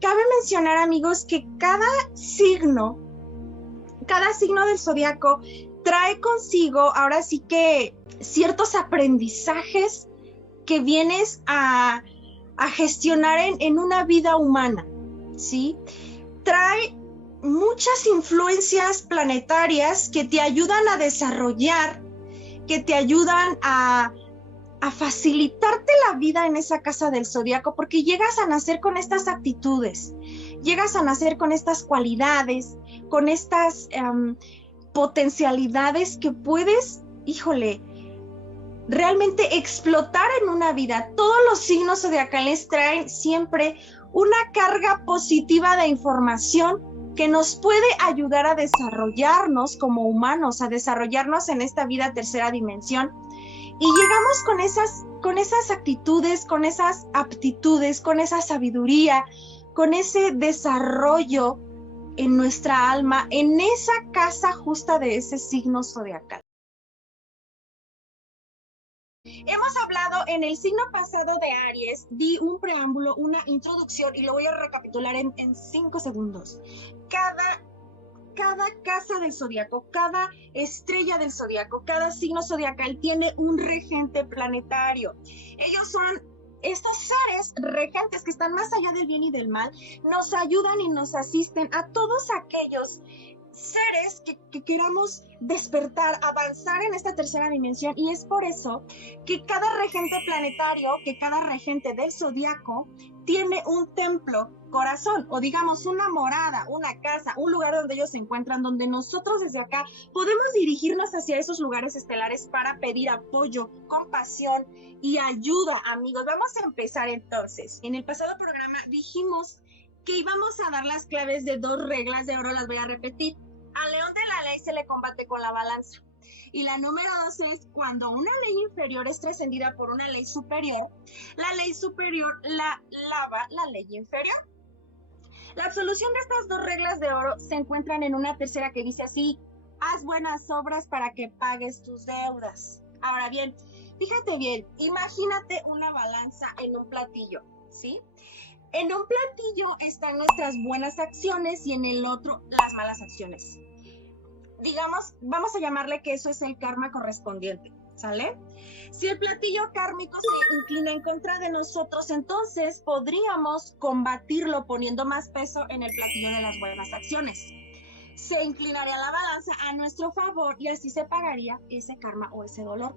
cabe mencionar, amigos, que signo del zodiaco trae consigo ahora sí que ciertos aprendizajes que vienes a gestionar en una vida humana, ¿sí? Trae muchas influencias planetarias que te ayudan a desarrollar, que te ayudan a facilitarte la vida en esa casa del zodiaco, porque llegas a nacer con estas actitudes, llegas a nacer con estas cualidades, con estas potencialidades que puedes, realmente explotar en una vida. Todos los signos zodiacales traen siempre una carga positiva de información que nos puede ayudar a desarrollarnos como humanos, a desarrollarnos en esta vida tercera dimensión. Y llegamos con esas actitudes, con esas aptitudes, con esa sabiduría, con ese desarrollo en nuestra alma, en esa casa justa de ese signo zodiacal. Hemos hablado en el signo pasado de Aries, di un preámbulo, una introducción, y lo voy a recapitular en 5 segundos. Cada casa del zodiaco, cada estrella del zodiaco, cada signo zodiacal tiene un regente planetario. Ellos son estos seres regentes que están más allá del bien y del mal, nos ayudan y nos asisten a todos aquellos seres que queramos despertar, avanzar en esta tercera dimensión, y es por eso que cada regente planetario, que cada regente del zodiaco tiene un templo corazón, o digamos una morada, una casa, un lugar donde ellos se encuentran, donde nosotros desde acá podemos dirigirnos hacia esos lugares estelares para pedir apoyo, compasión y ayuda, amigos. Vamos a empezar entonces. En el pasado programa dijimos que íbamos a dar las claves de 2 reglas de oro, las voy a repetir. Al león de la ley se le combate con la balanza. Y la número 2 es cuando una ley inferior es trascendida por una ley superior, la ley superior la lava la ley inferior. La absolución de estas 2 reglas de oro se encuentran en una tercera que dice así: haz buenas obras para que pagues tus deudas. Ahora bien, fíjate bien, imagínate una balanza en un platillo, ¿sí? En un platillo están nuestras buenas acciones y en el otro las malas acciones. Digamos, vamos a llamarle que eso es el karma correspondiente, ¿sale? Si el platillo kármico se inclina en contra de nosotros, entonces podríamos combatirlo poniendo más peso en el platillo de las buenas acciones. Se inclinaría la balanza a nuestro favor y así se pagaría ese karma o ese dolor.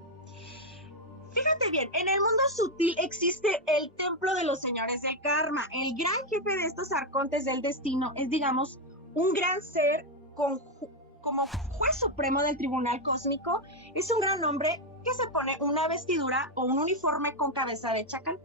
Fíjate bien, en el mundo sutil existe el templo de los señores del karma. El gran jefe de estos arcontes del destino es, digamos, un gran ser como juez supremo del tribunal cósmico. Es un gran hombre que se pone una vestidura o un uniforme con cabeza de chacal.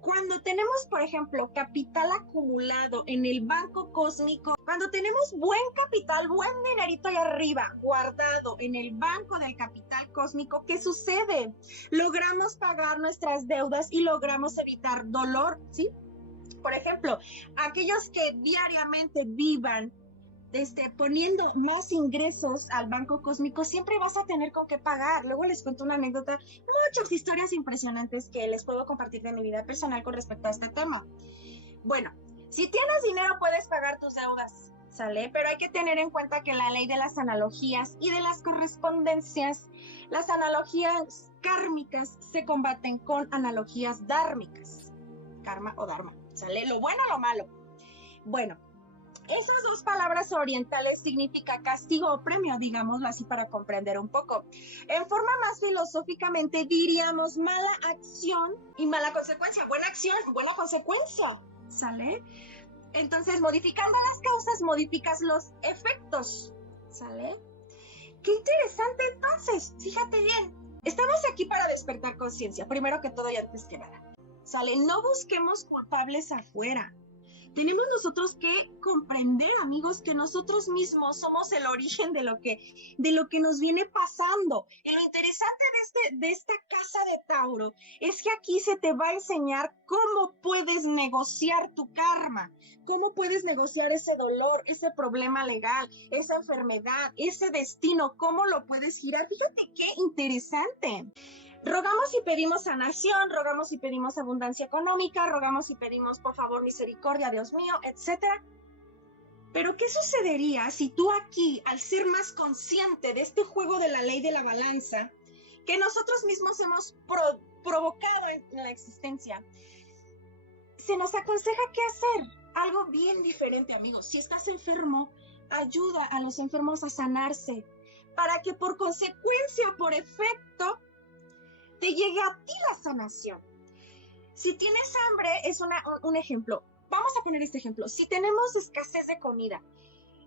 Cuando tenemos, por ejemplo, capital acumulado en el banco cósmico, cuando tenemos buen capital, buen dinerito ahí arriba, guardado en el banco del capital cósmico, ¿qué sucede? Logramos pagar nuestras deudas y logramos evitar dolor, ¿sí? Por ejemplo, aquellos que diariamente vivan poniendo más ingresos al banco cósmico, siempre vas a tener con qué pagar. Luego les cuento una anécdota, muchas historias impresionantes que les puedo compartir de mi vida personal con respecto a este tema. Bueno, si tienes dinero puedes pagar tus deudas, ¿sale? Pero hay que tener en cuenta que la ley de las analogías y de las correspondencias, las analogías kármicas se combaten con analogías dármicas, karma o dharma, ¿sale? Lo bueno o lo malo. Bueno, esas 2 palabras orientales significa castigo o premio, digámoslo así para comprender un poco. En forma más filosóficamente diríamos mala acción y mala consecuencia, buena acción, buena consecuencia, ¿sale? Entonces, modificando las causas, modificas los efectos, ¿sale? Qué interesante entonces, fíjate bien. Estamos aquí para despertar conciencia, primero que todo y antes que nada, ¿sale? No busquemos culpables afuera. Tenemos nosotros que comprender, amigos, que nosotros mismos somos el origen de lo que nos viene pasando. Y lo interesante de esta casa de Tauro es que aquí se te va a enseñar cómo puedes negociar tu karma, cómo puedes negociar ese dolor, ese problema legal, esa enfermedad, ese destino, cómo lo puedes girar. Fíjate qué interesante. Rogamos y pedimos sanación, rogamos y pedimos abundancia económica, rogamos y pedimos, por favor, misericordia, Dios mío, etcétera. Pero, ¿qué sucedería si tú aquí, al ser más consciente de este juego de la ley de la balanza, que nosotros mismos hemos provocado en la existencia, se nos aconseja qué hacer? Algo bien diferente, amigos. Si estás enfermo, ayuda a los enfermos a sanarse, para que por consecuencia, por efecto, te llegue a ti la sanación. Si tienes hambre, es un ejemplo. Vamos a poner este ejemplo. Si tenemos escasez de comida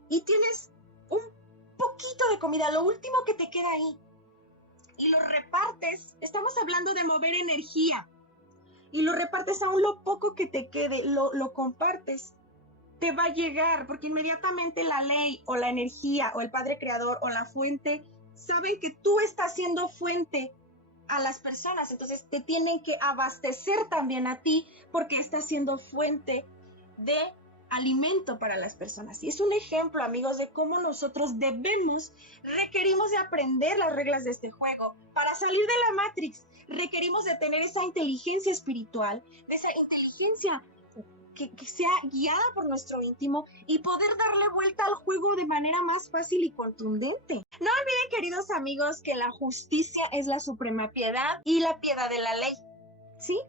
y tienes un poquito de comida, lo último que te queda ahí, y lo repartes, estamos hablando de mover energía, y lo repartes aún lo poco que te quede, lo compartes, te va a llegar, porque inmediatamente la ley o la energía o el Padre Creador o la fuente saben que tú estás siendo fuente a las personas, entonces te tienen que abastecer también a ti porque estás siendo fuente de alimento para las personas. Y es un ejemplo, amigos, de cómo nosotros requerimos de aprender las reglas de este juego. Para salir de la Matrix, requerimos de tener esa inteligencia espiritual, de esa inteligencia que sea guiada por nuestro íntimo y poder darle vuelta al juego de manera más fácil y contundente. No olviden, queridos amigos, que la justicia es la suprema piedad y la piedad de la ley. ¿Sí?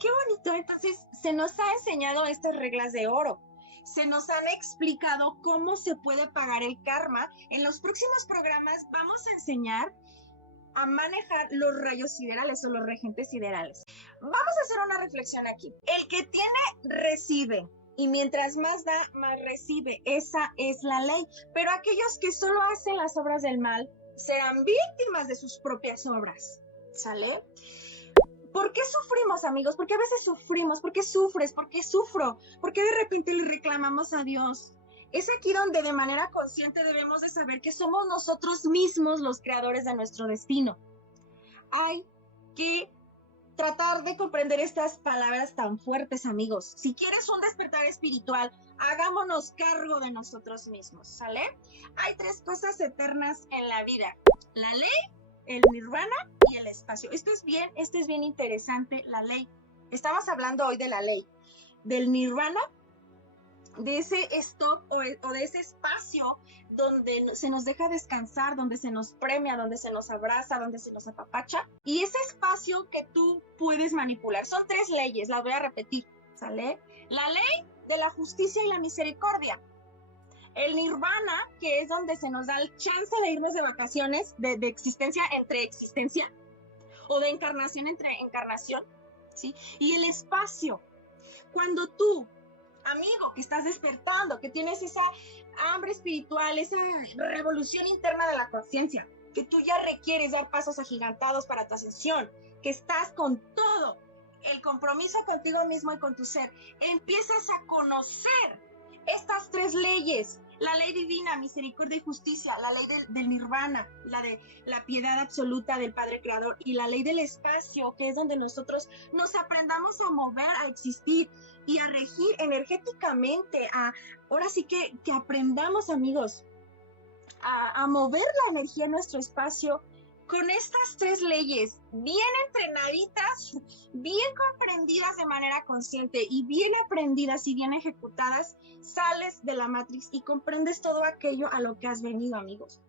Qué bonito. Entonces, se nos ha enseñado estas reglas de oro. Se nos han explicado cómo se puede pagar el karma. En los próximos programas vamos a enseñar a manejar los rayos siderales o los regentes siderales. Vamos a hacer una reflexión aquí. El que tiene, recibe. Y mientras más da, más recibe. Esa es la ley. Pero aquellos que solo hacen las obras del mal serán víctimas de sus propias obras. ¿Sale? ¿Por qué sufrimos, amigos? ¿Por qué a veces sufrimos? ¿Por qué sufres? ¿Por qué sufro? ¿Por qué de repente le reclamamos a Dios? Es aquí donde de manera consciente debemos de saber que somos nosotros mismos los creadores de nuestro destino. Hay que tratar de comprender estas palabras tan fuertes, amigos. Si quieres un despertar espiritual, hagámonos cargo de nosotros mismos, ¿sale? Hay 3 cosas eternas en la vida: la ley, el nirvana y el espacio. Esto es bien interesante, la ley. Estamos hablando hoy de la ley, del nirvana, de ese stop o de ese espacio donde se nos deja descansar, donde se nos premia, donde se nos abraza, donde se nos apapacha. Y ese espacio que tú puedes manipular. Son 3 leyes, las voy a repetir, ¿sale? La ley de la justicia y la misericordia. El nirvana, que es donde se nos da el chance de irnos de vacaciones, de existencia entre existencia, o de encarnación entre encarnación, ¿sí? Y el espacio, cuando tú, amigo, que estás despertando, que tienes esa hambre espiritual, esa revolución interna de la conciencia, que tú ya requieres dar pasos agigantados para tu ascensión, que estás con todo, el compromiso contigo mismo y con tu ser, empiezas a conocer estas 3 leyes: la ley divina, misericordia y justicia, la ley del nirvana, la de la piedad absoluta del Padre Creador, y la ley del espacio, que es donde nosotros nos aprendamos a mover, a existir y a regir energéticamente. Ahora sí que aprendamos, amigos, a mover la energía en nuestro espacio con estas 3 leyes bien entrenaditas, bien comprendidas de manera consciente y bien aprendidas y bien ejecutadas. Sales de la Matrix y comprendes todo aquello a lo que has venido, amigos.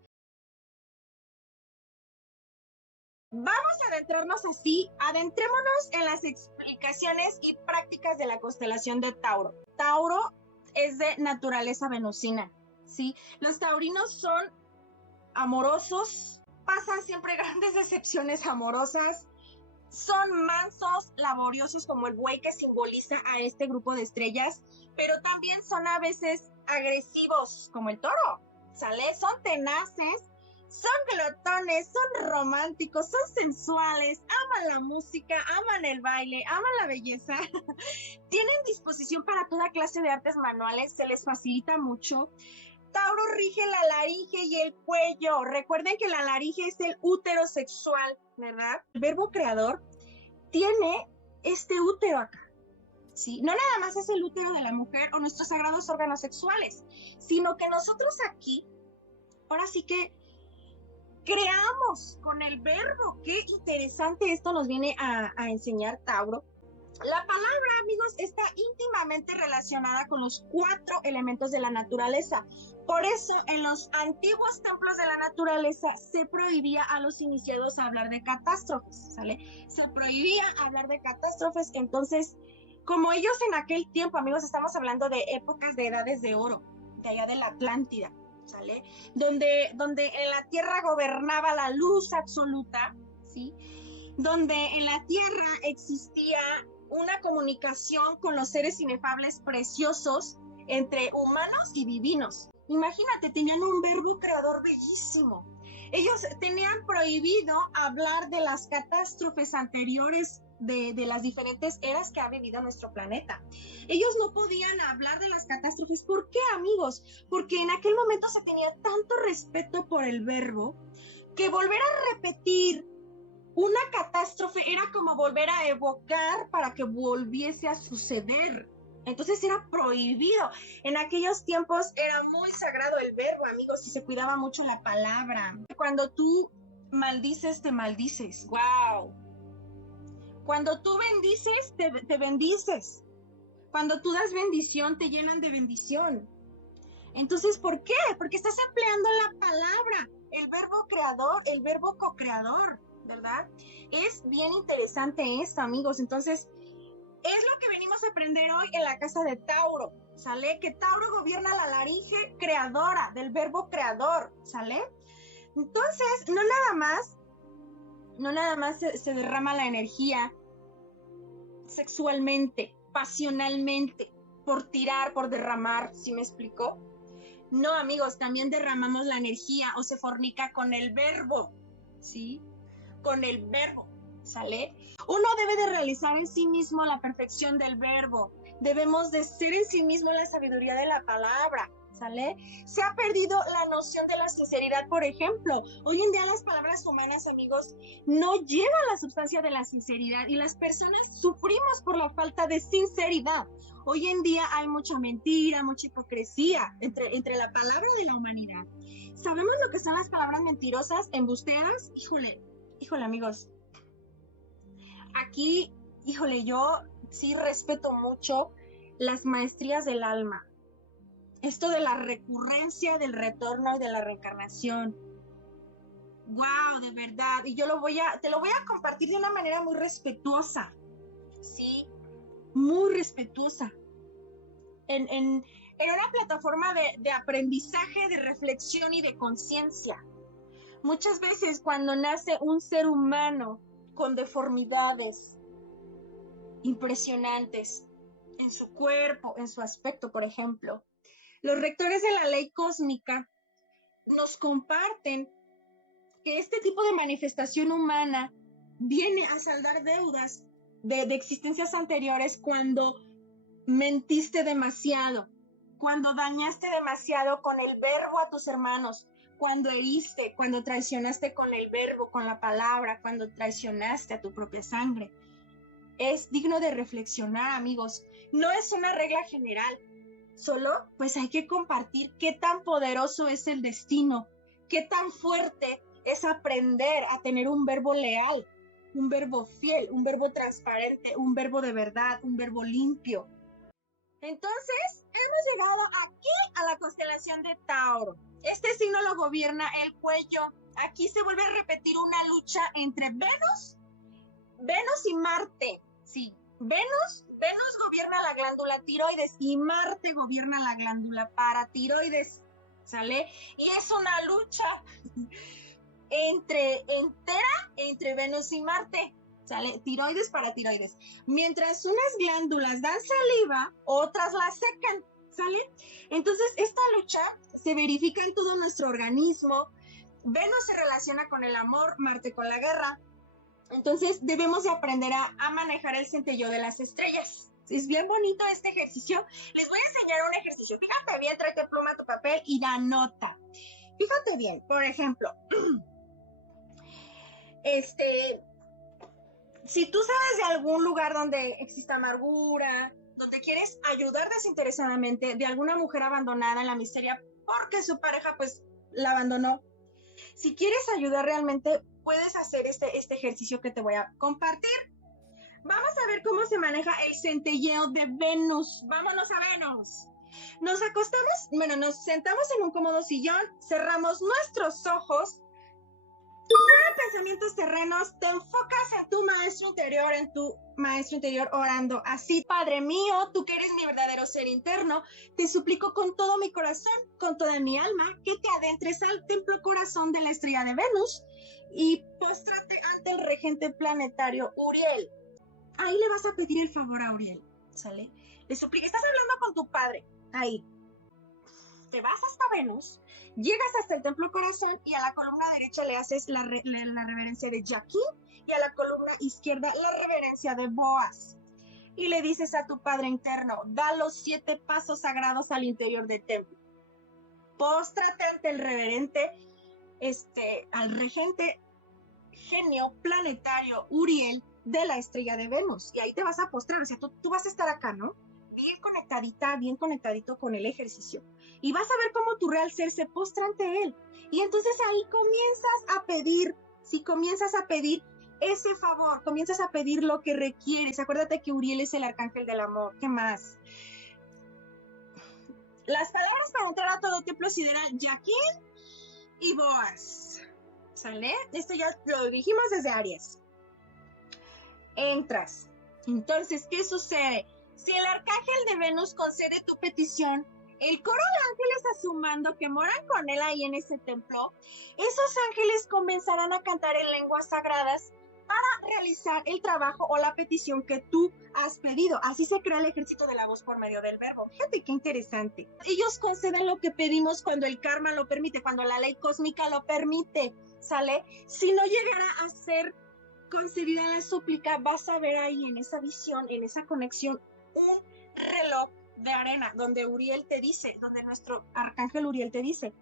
Vamos a adentrémonos en las explicaciones y prácticas de la constelación de Tauro. Tauro es de naturaleza venusina, ¿sí? Los taurinos son amorosos, pasan siempre grandes decepciones amorosas, son mansos, laboriosos como el buey que simboliza a este grupo de estrellas, pero también son a veces agresivos como el toro, ¿sale? Son tenaces, son glotones, son románticos, son sensuales, aman la música, aman el baile, aman la belleza, tienen disposición para toda clase de artes manuales, se les facilita mucho. Tauro rige la laringe y el cuello. Recuerden que la laringe es el útero sexual, ¿verdad? El verbo creador tiene este útero acá, ¿sí? No nada más es el útero de la mujer o nuestros sagrados órganos sexuales, sino que nosotros aquí, ahora sí que creamos con el verbo. Qué interesante esto nos viene a enseñar Tauro. La palabra, amigos, está íntimamente relacionada con los 4 elementos de la naturaleza. Por eso, en los antiguos templos de la naturaleza se prohibía a los iniciados hablar de catástrofes, ¿sale? Se prohibía hablar de catástrofes. Entonces, como ellos en aquel tiempo, amigos, estamos hablando de épocas de edades de oro, de allá de la Atlántida, ¿sale? Donde en la tierra gobernaba la luz absoluta, ¿sí? Donde en la tierra existía una comunicación con los seres inefables preciosos entre humanos y divinos. Imagínate, tenían un verbo creador bellísimo. Ellos tenían prohibido hablar de las catástrofes anteriores de las diferentes eras que ha vivido nuestro planeta. Ellos no podían hablar de las catástrofes. ¿Por qué, amigos? Porque en aquel momento se tenía tanto respeto por el verbo que volver a repetir una catástrofe era como volver a evocar para que volviese a suceder. Entonces era prohibido. En aquellos tiempos era muy sagrado el verbo, amigos, y se cuidaba mucho la palabra. Cuando tú maldices, te maldices. ¡Wow! Cuando tú bendices, te bendices. Cuando tú das bendición, te llenan de bendición. Entonces, ¿por qué? Porque estás empleando la palabra, el verbo creador, el verbo co-creador, ¿verdad? Es bien interesante esto, amigos. Entonces, es lo que venimos a aprender hoy en la casa de Tauro, ¿sale? Que Tauro gobierna la laringe creadora, del verbo creador, ¿sale? Entonces, no nada más se derrama la energía sexualmente, pasionalmente, por tirar, por derramar, ¿sí me explico? No, amigos, también derramamos la energía o se fornica con el verbo, ¿sí? Con el verbo, ¿sale? Uno debe de realizar en sí mismo la perfección del verbo. Debemos de ser en sí mismo la sabiduría de la palabra, ¿sale? Se ha perdido la noción de la sinceridad, por ejemplo. Hoy en día las palabras humanas, amigos, no llevan la sustancia de la sinceridad y las personas sufrimos por la falta de sinceridad. Hoy en día hay mucha mentira, mucha hipocresía entre la palabra de la humanidad. ¿Sabemos lo que son las palabras mentirosas, embusteras? Híjole, amigos. Aquí, yo sí respeto mucho las maestrías del alma. Esto de la recurrencia, del retorno y de la reencarnación. ¡Wow! De verdad. Y te lo voy a compartir de una manera muy respetuosa. Sí, muy respetuosa. En una plataforma de aprendizaje, de reflexión y de conciencia. Muchas veces cuando nace un ser humano con deformidades impresionantes en su cuerpo, en su aspecto, por ejemplo, los rectores de la ley cósmica nos comparten que este tipo de manifestación humana viene a saldar deudas de existencias anteriores cuando mentiste demasiado, cuando dañaste demasiado con el verbo a tus hermanos, cuando heriste, cuando traicionaste con el verbo, con la palabra, cuando traicionaste a tu propia sangre. Es digno de reflexionar, amigos. No es una regla general, solo pues hay que compartir qué tan poderoso es el destino, qué tan fuerte es aprender a tener un verbo leal, un verbo fiel, un verbo transparente, un verbo de verdad, un verbo limpio. Entonces, hemos llegado aquí a la constelación de Tauro. Este signo lo gobierna el cuello. Aquí se vuelve a repetir una lucha entre Venus y Marte. Sí, Venus gobierna la glándula tiroides y Marte gobierna la glándula paratiroides, ¿sale? Y es una lucha entre Venus y Marte, ¿sale? Tiroides, paratiroides. Mientras unas glándulas dan saliva, otras la secan, ¿sale? Entonces, esta lucha se verifica en todo nuestro organismo. Venus se relaciona con el amor, Marte con la guerra. Entonces, debemos de aprender a manejar el centelleo de las estrellas. Es bien bonito este ejercicio. Les voy a enseñar un ejercicio. Fíjate bien, tráete pluma, tu papel y da nota. Fíjate bien, por ejemplo, si tú sabes de algún lugar donde existe amargura, donde quieres ayudar desinteresadamente de alguna mujer abandonada en la miseria porque su pareja pues la abandonó, Si quieres ayudar realmente, puedes hacer este ejercicio que te voy a compartir. Vamos a ver cómo se maneja el centelleo de Venus. Vámonos a Venus. Nos acostamos, bueno, nos sentamos en un cómodo sillón, cerramos nuestros ojos, fuera pensamientos terrenos, te enfocas en tu maestro interior orando así: Padre mío, tú que eres mi verdadero ser interno, te suplico con todo mi corazón, con toda mi alma, que te adentres al templo corazón de la estrella de Venus y póstrate ante el regente planetario Uriel. Ahí le vas a pedir el favor a Uriel, ¿sale? Le suplica, estás hablando con tu padre, ahí. Te vas hasta Venus, llegas hasta el templo corazón y a la columna derecha le haces la reverencia de Jaquín y a la columna izquierda la reverencia de Boaz. Y le dices a tu padre interno: da los 7 pasos sagrados al interior del templo. Póstrate ante el reverente, al regente genio planetario Uriel de la estrella de Venus. Y ahí te vas a postrar, o sea, tú vas a estar acá, ¿no? Bien conectadita, bien conectadito con el ejercicio. Y vas a ver cómo tu real ser se postra ante él. Y entonces ahí comienzas a pedir, si comienzas a pedir ese favor, comienzas a pedir lo que requieres. Acuérdate que Uriel es el arcángel del amor. ¿Qué más? Las palabras para entrar a todo templo sideral: Jaquín y Boaz. ¿Sale? Esto ya lo dijimos desde Aries. Entras. Entonces, ¿qué sucede? Si el arcángel de Venus concede tu petición, el coro de ángeles a su mando que moran con él ahí en ese templo, esos ángeles comenzarán a cantar en lenguas sagradas para realizar el trabajo o la petición que tú has pedido. Así se crea el ejército de la voz por medio del verbo. Fíjate qué interesante. Ellos conceden lo que pedimos cuando el karma lo permite, cuando la ley cósmica lo permite, ¿sale? Si no llegara a ser concedida la súplica, vas a ver ahí en esa visión, en esa conexión, un reloj de arena donde Uriel te dice, donde nuestro arcángel Uriel te dice: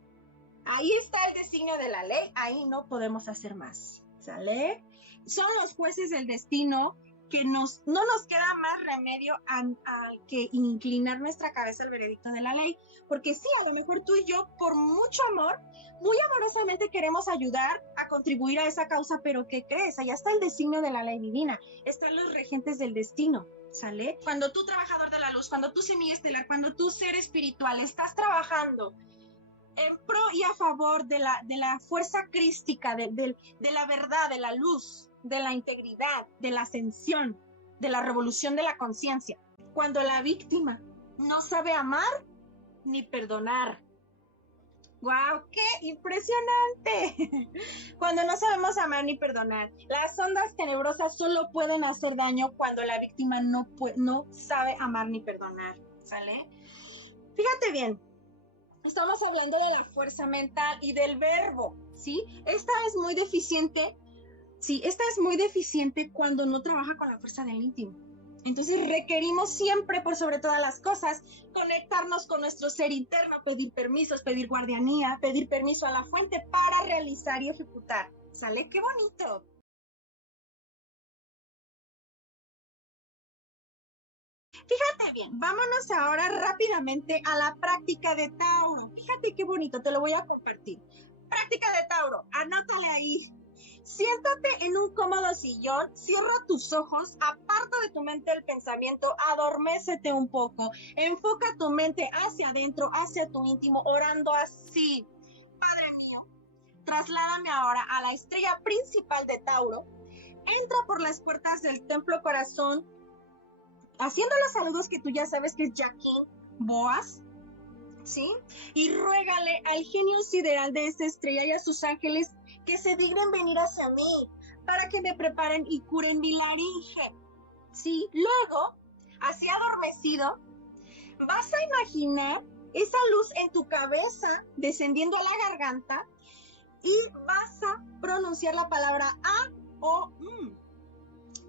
ahí está el designio de la ley, ahí no podemos hacer más, ¿sale? Son los jueces del destino que no nos queda más remedio a que inclinar nuestra cabeza al veredicto de la ley, porque sí, a lo mejor tú y yo, por mucho amor, muy amorosamente queremos ayudar a contribuir a esa causa, pero ¿qué crees? Allá está el designio de la ley divina, están los regentes del destino, ¿sale? Cuando tú, trabajador de la luz, cuando tú, semilla estelar, cuando tú, ser espiritual, estás trabajando en pro y a favor de la fuerza crística, de la verdad, de la luz, de la integridad, de la ascensión, de la revolución de la conciencia. Cuando la víctima no sabe amar ni perdonar. ¡Guau! ¡Qué impresionante! Cuando no sabemos amar ni perdonar, las ondas tenebrosas solo pueden hacer daño cuando la víctima no sabe amar ni perdonar, ¿sale? Fíjate bien. Estamos hablando de la fuerza mental y del verbo, ¿sí? Esta es muy deficiente cuando no trabaja con la fuerza del íntimo. Entonces requerimos siempre, por sobre todas las cosas, conectarnos con nuestro ser interno, pedir permisos, pedir guardianía, pedir permiso a la fuente para realizar y ejecutar. ¿Sale? ¡Qué bonito! Fíjate bien, vámonos ahora rápidamente a la práctica de Tauro. Fíjate qué bonito, te lo voy a compartir. Práctica de Tauro, anótale ahí. Siéntate en un cómodo sillón, cierra tus ojos, aparta de tu mente el pensamiento, adormécete un poco, enfoca tu mente hacia adentro, hacia tu íntimo, orando así: Padre mío, trasládame ahora a la estrella principal de Tauro, entra por las puertas del templo corazón, haciendo los saludos que tú ya sabes que es Jaquín, Boaz, ¿sí? Y ruégale al genio sideral de esta estrella y a sus ángeles que se dignen venir hacia mí para que me preparen y curen mi laringe, ¿sí? Luego, así adormecido, vas a imaginar esa luz en tu cabeza descendiendo a la garganta y vas a pronunciar la palabra A o M.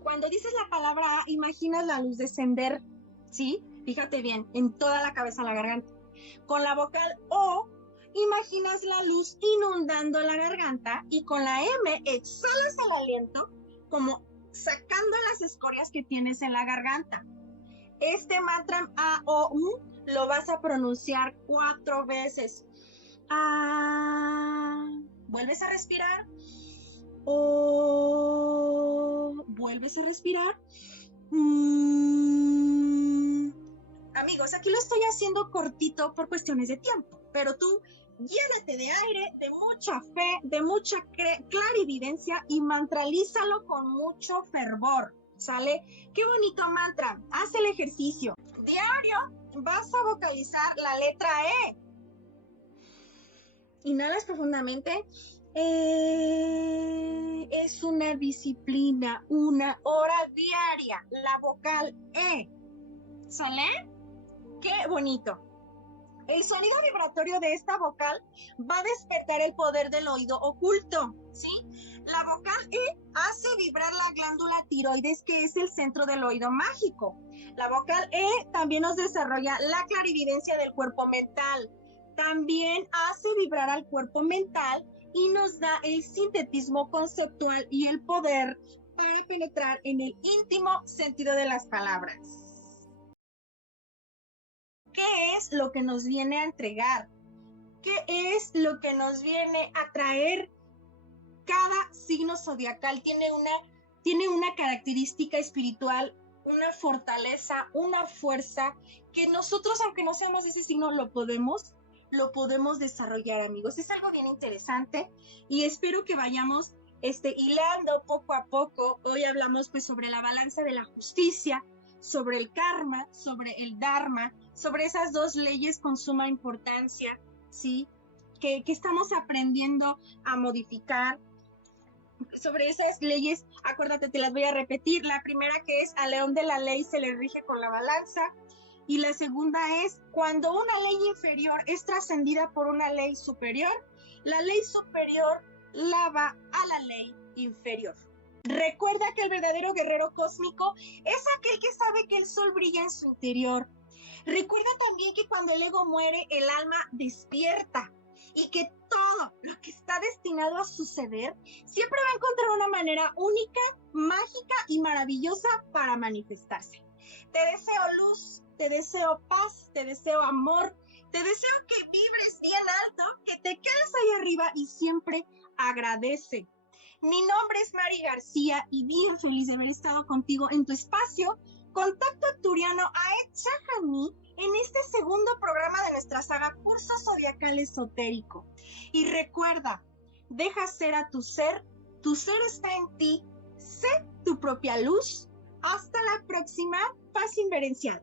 Cuando dices la palabra A, imaginas la luz descender, ¿sí? Fíjate bien, en toda la cabeza, la garganta. Con la vocal O, imaginas la luz inundando la garganta y con la M exhalas el aliento como sacando las escorias que tienes en la garganta. Este mantra A o M lo vas a pronunciar 4 veces. A, Vuelves a respirar. Vuelves a respirar. Amigos, aquí lo estoy haciendo cortito por cuestiones de tiempo, pero tú llénate de aire, de mucha fe, de mucha clarividencia y mantralízalo con mucho fervor, ¿sale? Qué bonito mantra. Haz el ejercicio. Diario vas a vocalizar la letra E. Inhalas profundamente. Es una disciplina, una hora diaria, la vocal E. ¿Sale? ¡Qué bonito! El sonido vibratorio de esta vocal va a despertar el poder del oído oculto, ¿sí? La vocal E hace vibrar la glándula tiroides, que es el centro del oído mágico. La vocal E también nos desarrolla la clarividencia del cuerpo mental. También hace vibrar al cuerpo mental y nos da el sintetismo conceptual y el poder para penetrar en el íntimo sentido de las palabras. ¿Qué es lo que nos viene a entregar? ¿Qué es lo que nos viene a traer? Cada signo zodiacal tiene una característica espiritual, una fortaleza, una fuerza que nosotros, aunque no seamos ese signo, lo podemos desarrollar, amigos. Es algo bien interesante y espero que vayamos hilando poco a poco. Hoy hablamos pues sobre la balanza de la justicia, sobre el karma, sobre el dharma, sobre esas dos leyes con suma importancia, ¿sí? Que estamos aprendiendo a modificar. Sobre esas leyes, acuérdate, te las voy a repetir. La primera, que es al león de la ley se le rige con la balanza. Y la segunda es, cuando una ley inferior es trascendida por una ley superior, la ley superior lava a la ley inferior. Recuerda que el verdadero guerrero cósmico es aquel que sabe que el sol brilla en su interior. Recuerda también que cuando el ego muere, el alma despierta y que todo lo que está destinado a suceder siempre va a encontrar una manera única, mágica y maravillosa para manifestarse. Te deseo luz, te deseo paz, te deseo amor, te deseo que vibres bien alto, que te quedes ahí arriba y siempre agradece. Mi nombre es Mari García y bien feliz de haber estado contigo en tu espacio Contacto Arcturiano Aed Shahani en este segundo programa de nuestra saga Curso Zodiacal Esotérico. Y recuerda, deja ser a tu ser está en ti, sé tu propia luz. Hasta la próxima, paz inverencial.